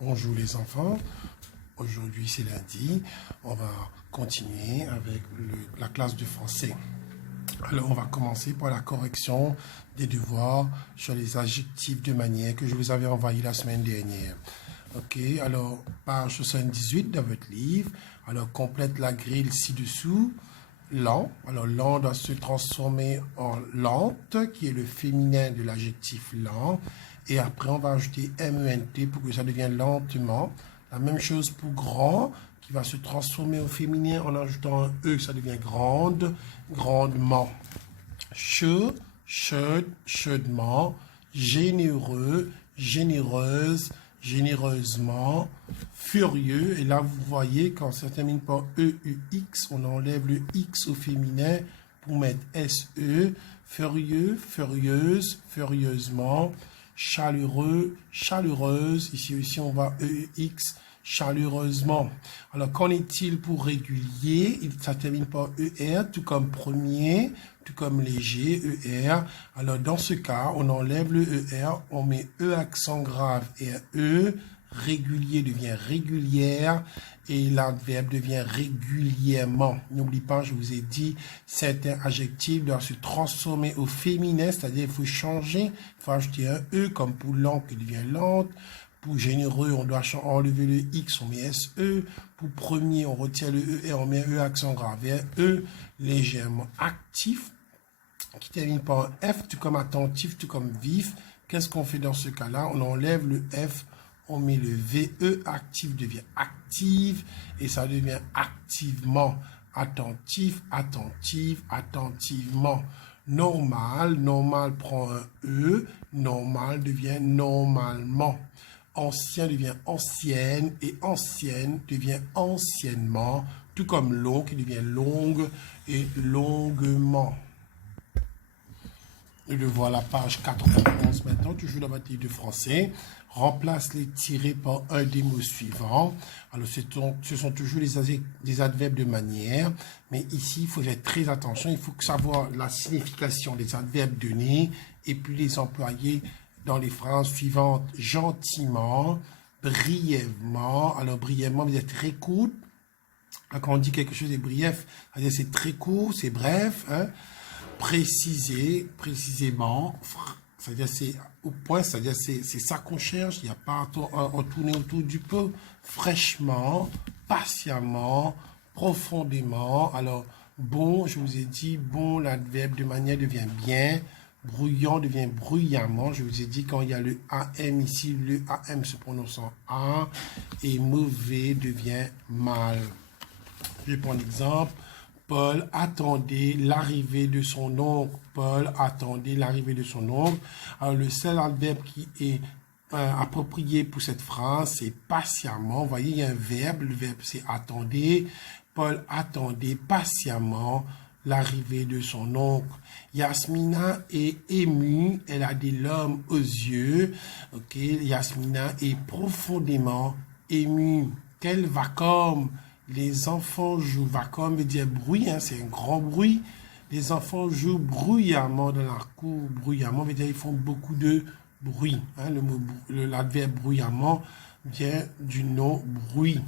Bonjour les enfants, aujourd'hui c'est lundi, on va continuer avec la classe de français. Alors on va commencer par la correction des devoirs sur les adjectifs de manière que je vous avais envoyé la semaine dernière. Ok, alors page 78 dans votre livre, alors complète la grille ci-dessous. Lent, alors lent doit se transformer en lente, qui est le féminin de l'adjectif lent. Et après, on va ajouter MENT pour que ça devienne lentement. La même chose pour grand, qui va se transformer au féminin en ajoutant un E, ça devient grande, grandement. Chaud, chaude, chaudement. Généreux, généreuse, généreusement. Furieux, et là vous voyez quand ça termine par EUX, on enlève le X au féminin pour mettre SE. Furieux, furieuse, furieusement. Chaleureux, chaleureuse, ici aussi on va EUX, chaleureusement. Alors qu'en est-il pour régulier? Ça termine par ER, tout comme premier, tout comme léger, ER. Alors dans ce cas, on enlève le ER, on met E accent grave et E. Régulier devient régulière et l'adverbe devient régulièrement. N'oublie pas, je vous ai dit, certains adjectifs doivent se transformer au féminin, c'est-à-dire il faut changer, il faut ajouter un E comme pour lent qui devient lente. Pour généreux, on doit enlever le X, on met SE. Pour premier, on retient le E et on met E accent grave et E. Légèrement actif, qui termine par un F, tout comme attentif, tout comme vif. Qu'est-ce qu'on fait dans ce cas-là? On enlève le F, on met le VE, actif devient active, et ça devient activement. Attentif, attentive, attentivement. Normal, normal prend un E, normal devient normalement. Ancien devient ancienne, et ancienne devient anciennement, tout comme long qui devient longue et longuement. Et le voilà, page 91 maintenant, toujours dans votre livre de français. Remplace les tirés par un des mots suivants. Alors, ce sont toujours des adverbes de manière, mais ici, il faut faire très attention. Il faut savoir la signification des adverbes donnés et puis les employer dans les phrases suivantes. Gentiment, brièvement. Alors, brièvement, vous êtes très court. Quand on dit quelque chose est brief, c'est très court, c'est bref, hein. Préciser, précisément, c'est-à-dire c'est au point, c'est-à-dire c'est ça qu'on cherche, il n'y a pas à tourner autour du pot. Fraîchement, patiemment, profondément. Alors, bon, je vous ai dit, bon, l'adverbe de manière devient bien, bruyant devient bruyamment. Je vous ai dit, quand il y a le AM ici, le AM se prononce en A, et mauvais devient mal. Je vais prendre l'exemple. Paul attendait l'arrivée de son oncle. Paul attendait l'arrivée de son oncle. Alors, le seul adverbe qui est approprié pour cette phrase, c'est patiemment. Vous voyez, il y a un verbe. Le verbe, c'est attendait. Paul attendait patiemment l'arrivée de son oncle. Yasmina est émue. Elle a des larmes aux yeux. Ok, Yasmina est profondément émue. Quel vacarme! Les enfants jouent, vacarme veut dire bruit, hein, c'est un grand bruit. Les enfants jouent bruyamment dans la cour. Bruyamment veut dire ils font beaucoup de bruit. Hein, l'adverbe bruyamment vient du nom bruit.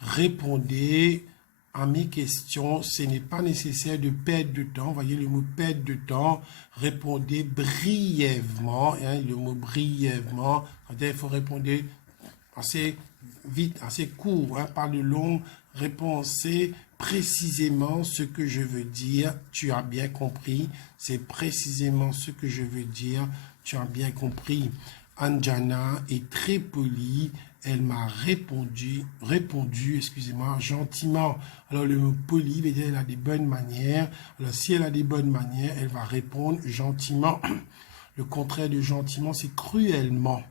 Répondez à mes questions. Ce n'est pas nécessaire de perdre de temps. Voyez le mot perdre de temps. Répondez brièvement. Hein, le mot brièvement, il faut répondre assez vite, assez court, hein, pas de long réponse. C'est précisément ce que je veux dire, tu as bien compris. C'est précisément ce que je veux dire, tu as bien compris. Anjana est très polie, elle m'a répondu, excusez-moi, gentiment. Alors le mot poli veut dire elle a des bonnes manières. Alors si elle a des bonnes manières, elle va répondre gentiment. Le contraire de gentiment, c'est cruellement.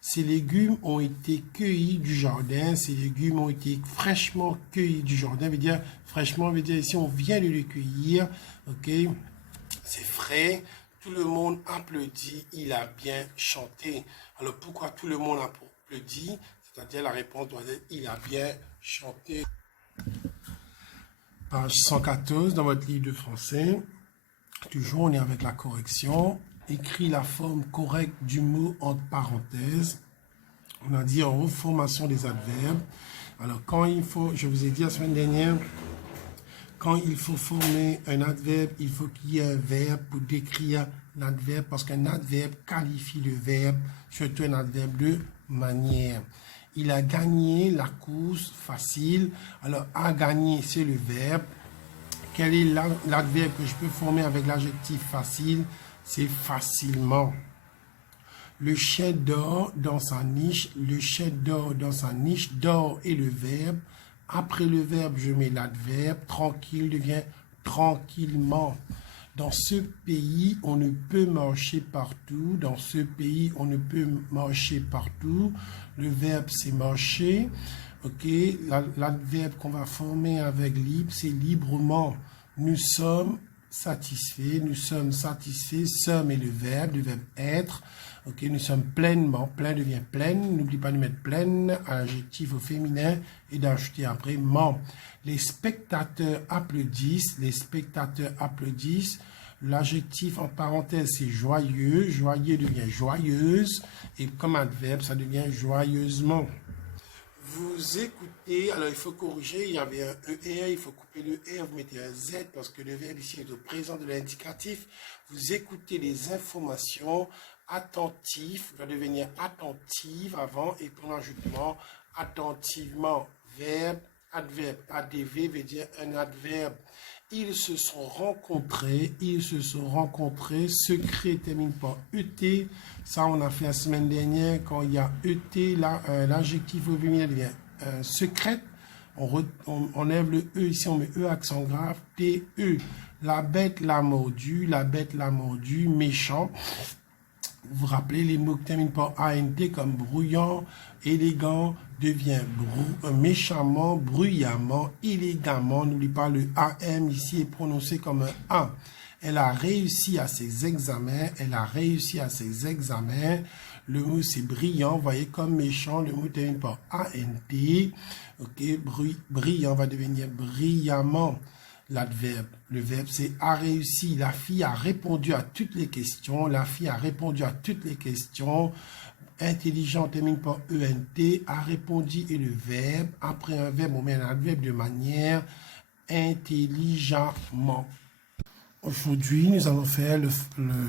Ces légumes ont été cueillis du jardin. Ces légumes ont été fraîchement cueillis du jardin. Veut dire, fraîchement veut dire ici, on vient de les cueillir. Ok, c'est frais. Tout le monde applaudit. Il a bien chanté. Alors, pourquoi tout le monde applaudit? C'est-à-dire, la réponse doit être, il a bien chanté. Page 114 dans votre livre de français. Toujours, on est avec la correction. Écris la forme correcte du mot entre parenthèses. On a dit en reformation des adverbes. Alors, quand il faut, je vous ai dit la semaine dernière, quand il faut former un adverbe, il faut qu'il y ait un verbe pour décrire l'adverbe, parce qu'un adverbe qualifie le verbe, surtout un adverbe de manière. Il a gagné la course facile. Alors, a gagné, c'est le verbe. Quel est l'adverbe que je peux former avec l'adjectif facile? C'est facilement. Le chien dort dans sa niche. Le chien dort dans sa niche. Dort est le verbe. Après le verbe, je mets l'adverbe. Tranquille devient tranquillement. Dans ce pays, on ne peut marcher partout. Dans ce pays, on ne peut marcher partout. Le verbe, c'est marcher. Ok, l'adverbe qu'on va former avec libre, c'est librement. Nous sommes satisfaits. Nous sommes satisfaits. Sommes est le verbe être. Ok, nous sommes pleinement. Plein devient pleine. N'oublie pas de mettre pleine, adjectif au féminin, et d'ajouter après ment. Les spectateurs applaudissent. Les spectateurs applaudissent. L'adjectif en parenthèse, c'est joyeux. Joyeux devient joyeuse. Et comme adverbe, ça devient joyeusement. Vous écoutez, alors il faut corriger, il y avait un ER, il faut couper le R, vous mettez un Z parce que le verbe ici est au présent de l'indicatif. Vous écoutez les informations, attentif, va devenir attentive avant, et pour l'ajoutement, attentivement, verbe, adverbe, ADV veut dire un adverbe. Ils se sont rencontrés, secret termine par ET, ça on a fait la semaine dernière, quand il y a ET, l'adjectif au féminin devient secrète, on enlève le E, ici on met E accent grave, TE, la bête l'a mordu, méchant. Vous vous rappelez les mots qui terminent par ANT comme bruyant, élégant, devient méchamment, bruyamment, élégamment. N'oublie pas le AM ici est prononcé comme un A. Elle a réussi à ses examens. Le mot c'est brillant. Vous voyez comme méchant, le mot termine par ANT. Ok, brillant va devenir brillamment. L'adverbe. Le verbe, c'est a réussi. La fille a répondu à toutes les questions. Intelligent termine par ENT. A répondu est le verbe. Après un verbe, on met un adverbe de manière intelligemment. Aujourd'hui, nous allons faire le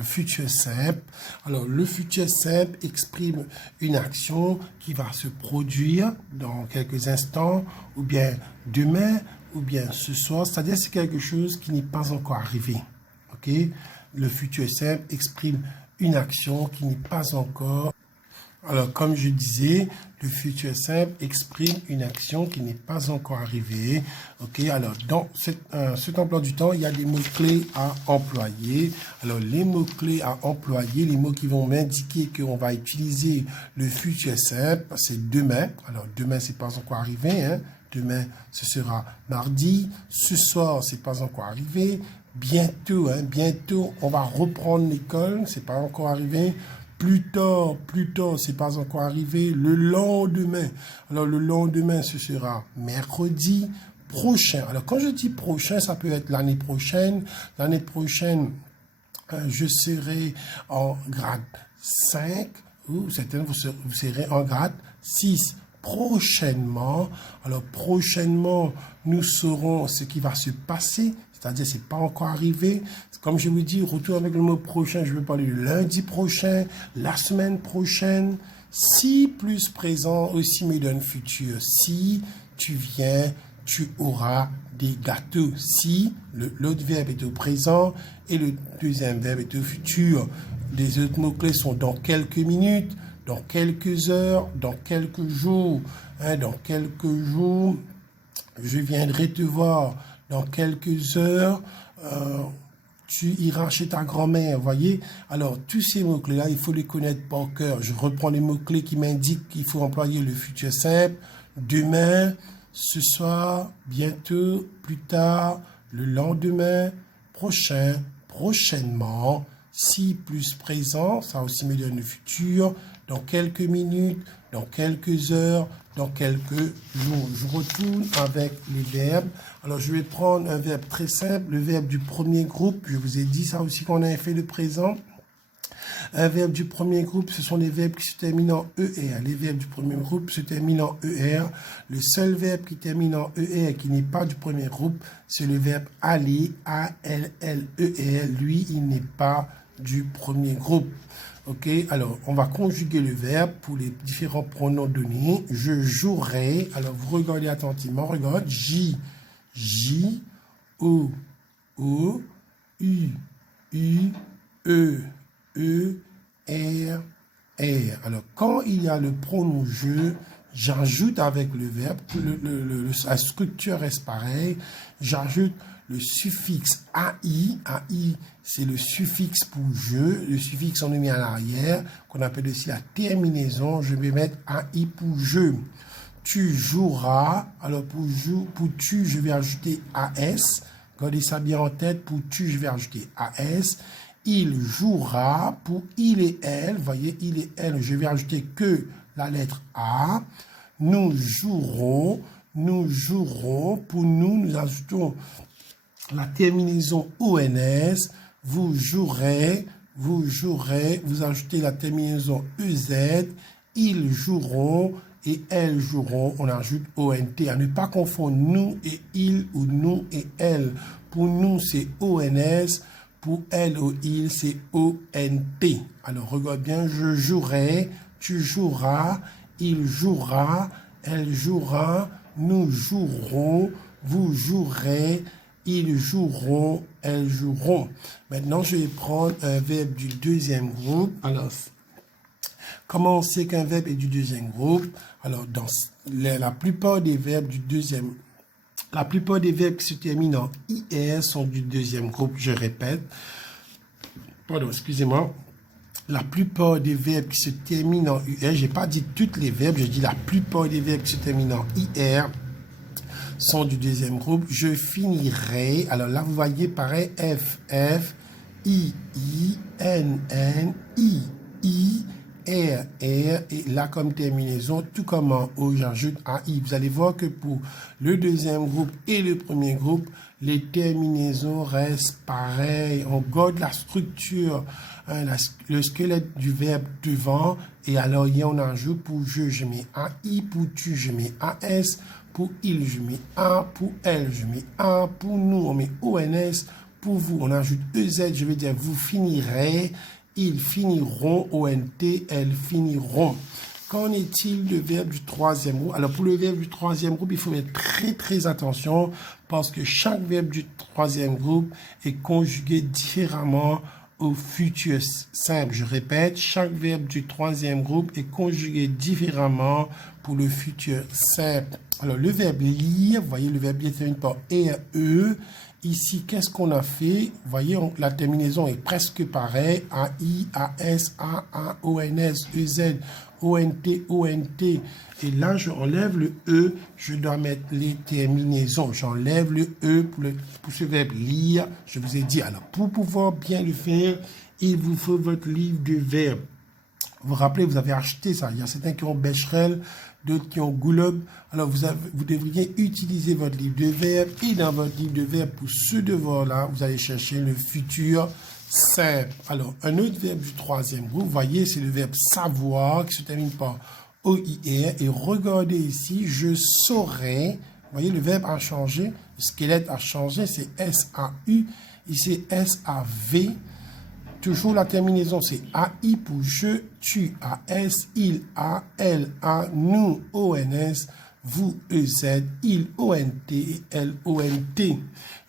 futur simple. Alors, le futur simple exprime une action qui va se produire dans quelques instants, ou bien demain, ou bien ce soir, c'est-à-dire c'est quelque chose qui n'est pas encore arrivé. Ok? Le futur simple exprime une action qui n'est pas encore. Alors, comme je disais, le futur simple exprime une action qui n'est pas encore arrivée. Ok? Alors, dans cet emploi du temps, il y a des mots-clés à employer. Alors, les mots-clés à employer, les mots qui vont m'indiquer qu'on va utiliser le futur simple, c'est demain. Alors, demain, c'est pas encore arrivé, hein? Demain, ce sera mardi. Ce soir, c'est pas encore arrivé. Bientôt, bientôt, on va reprendre l'école. C'est pas encore arrivé. Plus tard, c'est pas encore arrivé. Le lendemain. Alors, le lendemain, ce sera mercredi prochain. Alors, quand je dis prochain, ça peut être l'année prochaine. L'année prochaine, je serai en grade 5. Ou certains, vous serez en grade 6. Prochainement, alors prochainement, nous saurons ce qui va se passer, c'est-à-dire c'est pas encore arrivé. Comme je vous dis, retour avec le mot prochain, je vais parler de lundi prochain, la semaine prochaine. Si plus présent aussi me donne futur. Si tu viens, tu auras des gâteaux. Si l'autre verbe est au présent et le deuxième verbe est au futur. Les autres mots-clés sont dans quelques minutes, dans quelques heures, dans quelques jours. Dans quelques jours, je viendrai te voir. Dans quelques heures, tu iras chez ta grand-mère, voyez. Alors, tous ces mots-clés-là, il faut les connaître par cœur. Je reprends les mots-clés qui m'indiquent qu'il faut employer le futur simple. Demain, ce soir, bientôt, plus tard, le lendemain, prochain, prochainement. Si plus présent, ça aussi me donne le futur. Dans quelques minutes, dans quelques heures, dans quelques jours. Je retourne avec les verbes. Alors, je vais prendre un verbe très simple, le verbe du premier groupe. Je vous ai dit ça aussi qu'on avait fait le présent. Un verbe du premier groupe, ce sont les verbes qui se terminent en ER. Les verbes du premier groupe se terminent en ER. Le seul verbe qui termine en ER, qui n'est pas du premier groupe, c'est le verbe aller, A-L-L-E-R. Lui, il n'est pas du premier groupe. Ok, alors on va conjuguer le verbe pour les différents pronoms donnés. Je jouerai. Alors vous regardez attentivement. Regarde. J, J, O, O, U, U, E, E, R, R. Alors, quand il y a le pronom je, j'ajoute avec le verbe, la structure reste pareille, j'ajoute le suffixe AI. AI, c'est le suffixe pour je. Le suffixe, on le met à l'arrière, qu'on appelle aussi la terminaison. Je vais mettre AI pour je. Tu joueras. Alors, pour tu, je vais ajouter AS. Gardez ça bien en tête. Pour tu, je vais ajouter AS. Il jouera. Pour il et elle, voyez, il et elle, je vais ajouter que la lettre A. Nous jouerons. Nous jouerons. Pour nous, nous ajoutons la terminaison ONS. Vous jouerez. Vous jouerez. Vous ajoutez la terminaison EZ. Ils joueront. Et elles joueront, on ajoute ONT. À ne pas confondre nous et il ou nous et elle. Pour nous, c'est ONS. Pour elle ou il, c'est ONT. Alors, regarde bien, je jouerai, tu joueras, il jouera, elle jouera, nous jouerons, vous jouerez, ils joueront, elles joueront. Maintenant, je vais prendre un verbe du deuxième groupe. Alors, comment on sait qu'un verbe est du deuxième groupe? Alors, dans la plupart des verbes du deuxième, la plupart des verbes qui se terminent en IR sont du deuxième groupe, je répète. Pardon, excusez-moi. La plupart des verbes qui se terminent en UR, je n'ai pas dit toutes les verbes, je dis la plupart des verbes qui se terminent en IR sont du deuxième groupe. Je finirai, alors là vous voyez pareil, F, F, I, I, N, N, I, I, R, R, et là comme terminaison, tout comme en O, j'ajoute AI. Vous allez voir que pour le deuxième groupe et le premier groupe, les terminaisons restent pareilles. On garde la structure, hein, le squelette du verbe devant, et alors on ajoute pour je mets AI, pour tu, je mets AS, pour il, je mets A, pour elle, je mets A, pour nous, on met ONS, pour vous, on ajoute EZ, je veux dire vous finirez. Ils finiront, ONT, elles finiront. Qu'en est-il du verbe du troisième groupe? Alors, pour le verbe du troisième groupe, il faut faire très, très attention parce que chaque verbe du troisième groupe est conjugué différemment au futur simple. Je répète, chaque verbe du troisième groupe est conjugué différemment pour le futur simple. Alors, le verbe lire, vous voyez, le verbe lire termine par RE. Ici, qu'est-ce qu'on a fait? Vous voyez, la terminaison est presque pareille. AI, AS, AA, ONS, EZ, ONT, ONT. Et là, j'enlève le E. Je dois mettre les terminaisons. J'enlève le E pour ce verbe lire. Je vous ai dit, alors, pour pouvoir bien le faire, il vous faut votre livre de verbes. Vous vous rappelez, vous avez acheté ça. Il y a certains qui ont Becherel, d'autres qui ont Goulob. Alors, vous devriez utiliser votre livre de verbes. Et dans votre livre de verbes, pour ce devoir-là, vous allez chercher le futur simple. Alors, un autre verbe du troisième groupe, vous voyez, c'est le verbe savoir qui se termine par OIR. Et regardez ici, je saurai. Vous voyez, le verbe a changé. Le squelette a changé. C'est S-A-U. Ici, S-A-V. Toujours la terminaison, c'est AI pour je, tu, AS, il, A, elle, A, nous, ONS, vous, EZ, il, ONT, elle, ONT.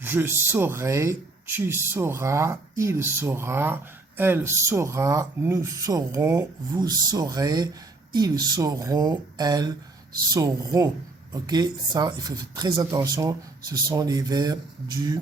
Je saurai, tu sauras, il saura, elle saura, nous saurons, vous saurez, ils sauront, elles sauront. Ok, ça, il faut faire très attention, ce sont les verbes du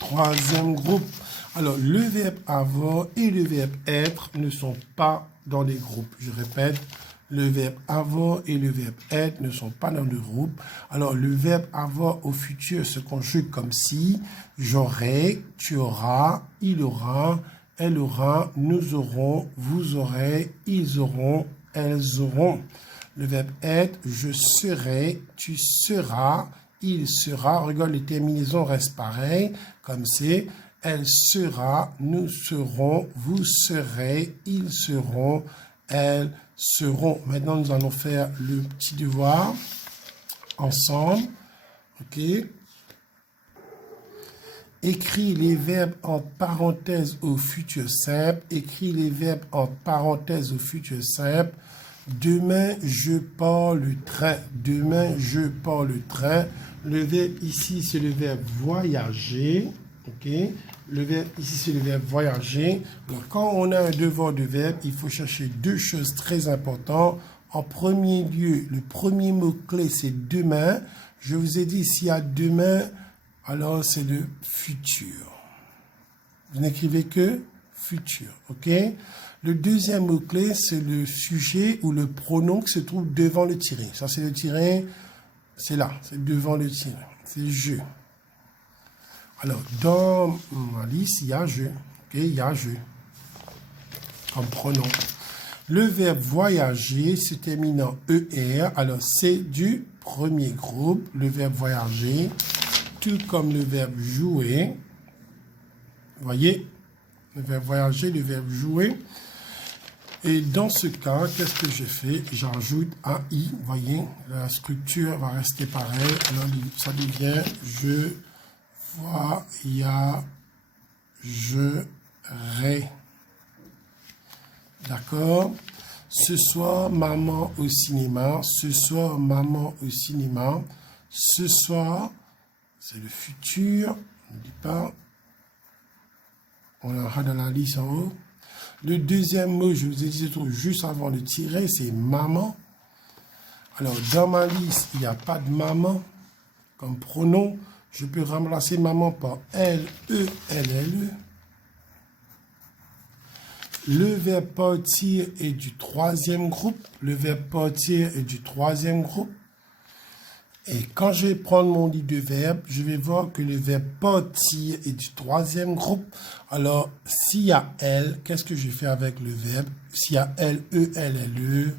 troisième groupe. Alors, le verbe avoir et le verbe être ne sont pas dans les groupes. Je répète, le verbe avoir et le verbe être ne sont pas dans le groupe. Alors, le verbe avoir au futur se conjugue comme si j'aurai, tu auras, il aura, elle aura, nous aurons, vous aurez, ils auront, elles auront. Le verbe être, je serai, tu seras, il sera. Regarde, les terminaisons restent pareilles, comme c'est elle sera, nous serons, vous serez, ils seront, elles seront. Maintenant, nous allons faire le petit devoir ensemble. OK? Écris les verbes entre parenthèses au futur simple. Écris les verbes entre parenthèses au futur simple. Demain, je pars le train. Demain, je pars le train. Le verbe ici, c'est le verbe voyager. OK? Le verbe ici, c'est le verbe voyager. Donc, quand on a un devoir de verbe, il faut chercher deux choses très importantes. En premier lieu, le premier mot-clé, c'est demain. Je vous ai dit, s'il y a demain, alors c'est le futur. Vous n'écrivez que futur. OK? Le deuxième mot-clé, c'est le sujet ou le pronom qui se trouve devant le tiré. Ça, c'est le tiré. C'est là. C'est devant le tiré. C'est je. Alors, dans ma liste, il y a je. OK? Il y a je. Comme pronom. Le verbe voyager se termine en ER. Alors, c'est du premier groupe. Le verbe voyager. Tout comme le verbe jouer. Vous voyez? Le verbe voyager, le verbe jouer. Et dans ce cas, qu'est-ce que je fais? J'ajoute un i. Vous voyez? La structure va rester pareille. Alors, ça devient je voyagerai. D'accord? Ce soir, maman au cinéma. Ce soir, maman au cinéma. Ce soir, c'est le futur. On ne dit pas. On aura dans la liste en haut. Le deuxième mot, je vous ai dit, se trouve juste avant le tiret, c'est maman. Alors, dans ma liste, il n'y a pas de maman comme pronom. Je peux remplacer maman par elle, e, elle, elle. Le verbe partir est du troisième groupe. Le verbe partir est du troisième groupe. Et quand je vais prendre mon lit de verbes, je vais voir que le verbe partir est du troisième groupe. Alors, s'il y a elle, qu'est-ce que je fais avec le verbe? S'il y a elle, e, elle, e,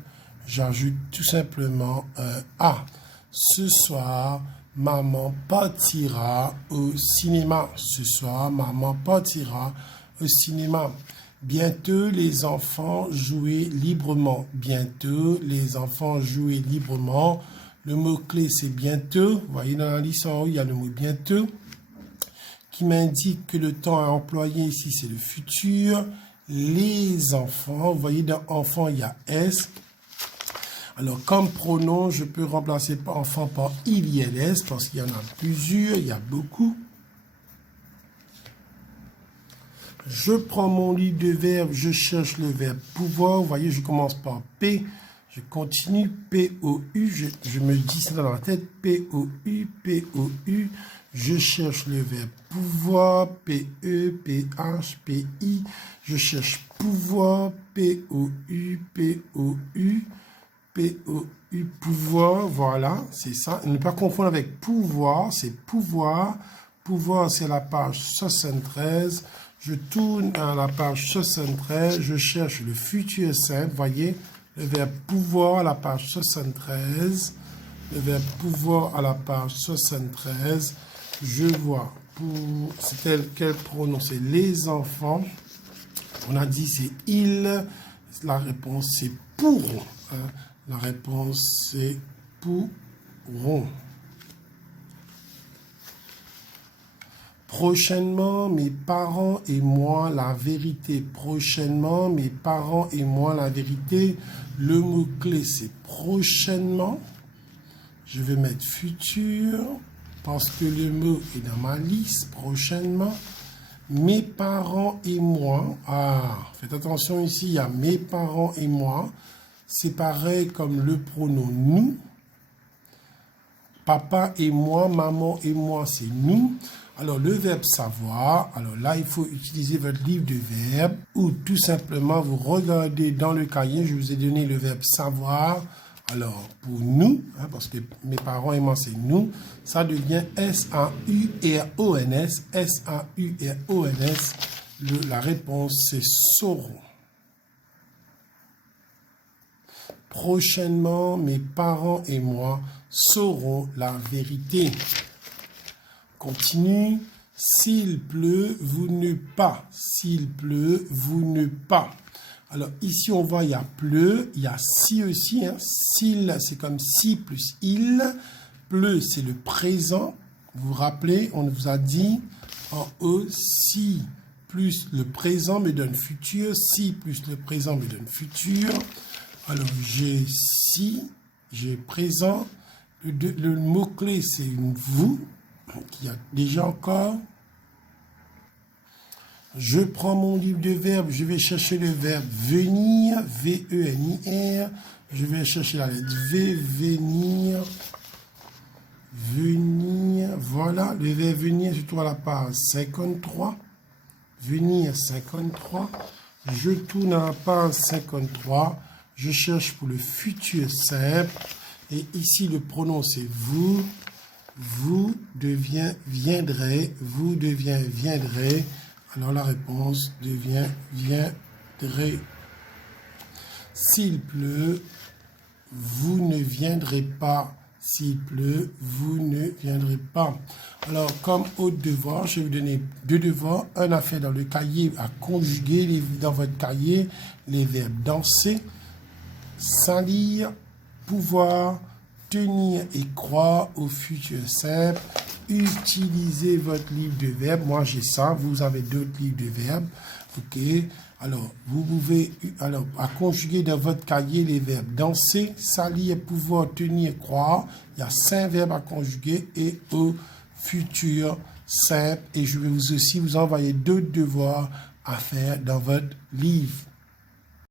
j'ajoute tout simplement un a. Ce soir, maman partira au cinéma. Ce soir, maman partira au cinéma. Bientôt, les enfants jouaient librement. Bientôt, les enfants jouaient librement. Le mot-clé, c'est bientôt. Vous voyez dans la liste en haut, il y a le mot bientôt qui m'indique que le temps à employer ici, c'est le futur. Les enfants, vous voyez dans enfant, il y a S. Alors, comme pronom, je peux remplacer enfant par ILS parce qu'il y en a plusieurs, il y a beaucoup. Je prends mon livre de verbes, je cherche le verbe pouvoir. Vous voyez, je commence par P. Je continue, P-O-U, je me dis ça dans la tête, P-O-U, P-O-U, je cherche le verbe pouvoir, P-E, P-H, P-I, je cherche pouvoir, P-O-U, P-O-U, P-O-U, pouvoir, voilà, c'est ça. Ne pas confondre avec pouvoir, c'est pouvoir, pouvoir c'est la page 73, je tourne à la page 73, je cherche le futur simple, voyez, le verbe pouvoir à la page 73. Le verbe pouvoir à la page 73. Je vois, c'est quel pronom? C'est les enfants. On a dit c'est ils. La réponse c'est pourront. Hein. La réponse c'est pourront. Prochainement, mes parents et moi, la vérité. Prochainement, mes parents et moi, la vérité. Le mot-clé, c'est prochainement. Je vais mettre futur parce que le mot est dans ma liste. Prochainement. Mes parents et moi. Ah, faites attention ici, il y a mes parents et moi. C'est pareil comme le pronom nous. Papa et moi, maman et moi, c'est nous. Alors, le verbe savoir, alors là, il faut utiliser votre livre de verbes ou tout simplement, vous regardez dans le cahier, je vous ai donné le verbe savoir. Alors, pour nous, hein, parce que mes parents et moi, c'est nous, ça devient S-A-U-R-O-N-S. S-A-U-R-O-N-S. La réponse, c'est sauront. Prochainement, mes parents et moi sauront la vérité. Continue. S'il pleut, vous ne pas. S'il pleut, vous ne pas. Alors, ici, on voit, il y a pleut, il y a si aussi. Hein. S'il, c'est comme si plus il. Pleut, c'est le présent. Vous vous rappelez, on vous a dit en E, si plus le présent me donne futur. Si plus le présent me donne futur. Alors, j'ai si, j'ai présent. Le mot-clé, c'est une vous, qui a déjà encore. Je prends mon livre de verbes, je vais chercher le verbe venir, V-E-N-I-R. Je vais chercher la lettre V, venir, venir. Voilà, le verbe venir, je trouve à la page 53. Venir, 53. Je tourne à la page 53. Je cherche pour le futur simple. Et ici, le pronom, c'est vous. Vous devient viendrez. Vous devient viendrez. Alors, la réponse devient viendrez. S'il pleut, vous ne viendrez pas. S'il pleut, vous ne viendrez pas. Alors, comme autre devoir, je vais vous donner 2 devoirs. Un à faire dans le cahier, à conjuguer dans votre cahier les verbes danser, salir, pouvoir, tenir et croire au futur simple. Utilisez votre livre de verbes. Moi, j'ai ça. Vous avez d'autres livres de verbes. OK. Alors, vous pouvez à conjuguer dans votre cahier les verbes danser, salir, pouvoir, tenir, croire. Il y a 5 verbes à conjuguer et au futur simple. Et je vais aussi vous envoyer d'autres devoirs à faire dans votre livre.